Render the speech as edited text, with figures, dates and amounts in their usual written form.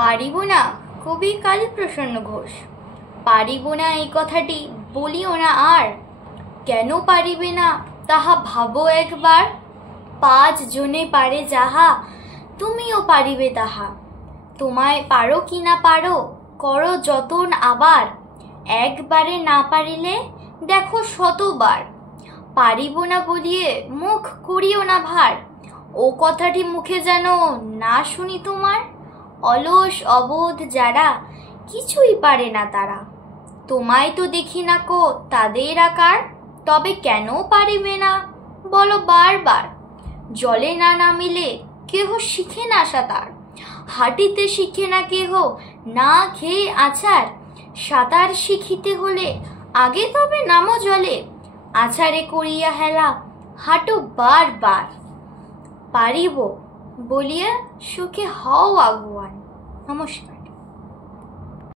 পারিব না কবি কালীপ্রসন্ন ঘোষ। পারিব না এই কথাটি বলিও না আর, কেন পারিবে না তাহা ভাবো একবার। 5 জনে পারে যাহা, তুমিও পারিবে তাহা। তোমায় পারো কি না পারো করো যতন আবার, একবারে না পারিলে দেখো শতবার। পারিব না বলিয়ে মুখ করিও না ভার, ও কথাটি মুখে যেন না শুনি তোমার। অলস অবোধ যারা, কিছুই পারে না তারা। তোমায় তো দেখি না কো তাদের আকার, তবে কেন পারিবে না বলো বারবার। জলে না নামিলে কেহ শিখে না সাঁতার, হাঁটিতে শিখে না কেহ না খেয়ে আছাড়। সাঁতার শিখিতে হলে আগে তবে নামো জলে, আছাড়ে করিয়া হেলা হাঁটো বারবার। পারিব বলিয়া সুখে হও আগুয়ান। নমস্কার।